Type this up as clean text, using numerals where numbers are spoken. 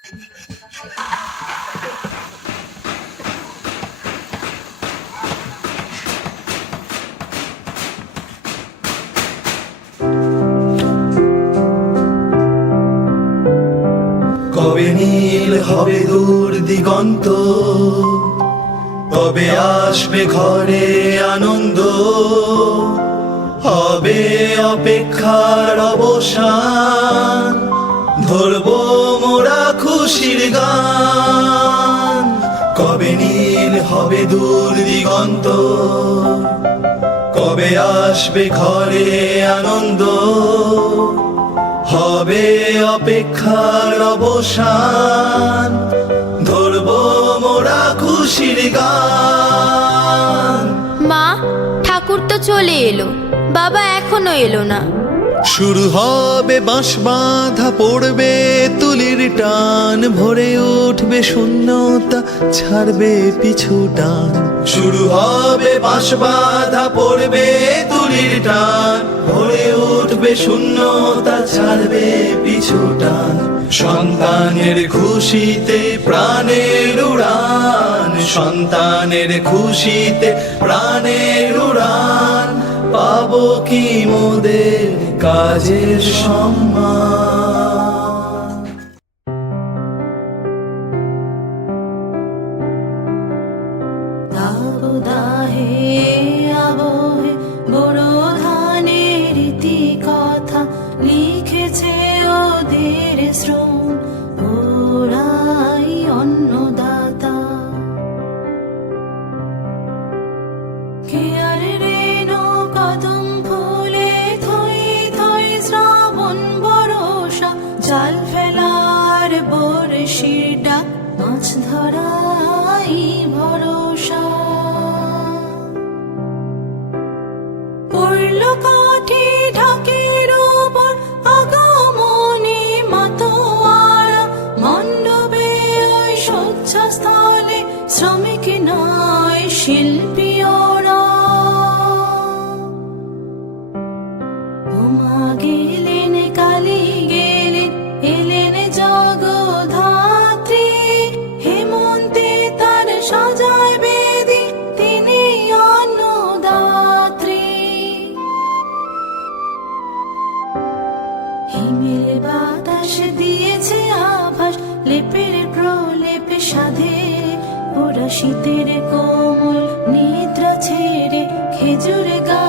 কবে নীল হবে দূর দিগন্ত, কবে আসবে ঘরে আনন্দ, হবে অপেক্ষার অবসান, ধরবো মোরা খুশির গান। কবে নীল হবে দূর দিগন্ত, কবে আসবে ঘরে আনন্দ, হবে অপেক্ষার অবসান, ধরবো মোরা খুশির গান। মা, ঠাকুর তো চলে এলো, বাবা এখনো এলো না। শুরু হবে বাঁশ বাঁধা, পড়বে তুলির টান, ভরে উঠবে শূন্যতা, ছাড়বে পিছু টান। শুরু হবে বাঁশ বাঁধা, পড়বে তুলির টান, ভরে উঠবে শূন্যতা, ছাড়বে পিছু টান। সন্তানের খুশিতে প্রাণের উড়ান, সন্তানের খুশিতে প্রাণের উড়ান, পাবো কি মোদের কাজের সম্মান। দাহে আবহে বড় ধানের রীতি কথা, লিখেছে ওদের শ্রম, ওরাই অন্নদাতা। কে আর রেণু কদম ফুলে থই থই শ্রাবণ বরষা, জাল ফেলার বড়শির ডাক, মাছ ধরাই ভরসা। পড়ল কাঠি ঢাকের উপর আগমনী মাতোয়ারা, মণ্ডপে ওই শয্যাস্থলে শ্রমিক নয় শিল্পী ওরা। উমা গেলেন, কালী গেলেন, এলেন জগধাত্রী, হেমন্তে তার সাজায় বেদি, তিনি অন্নদাত্রী। হিমেল বাতাস দিয়েছে আভাস, লেপের প্রলেপে সাধে ওরা শীতের কোমল নিদ্রা ছেড়ে, খেজুর গা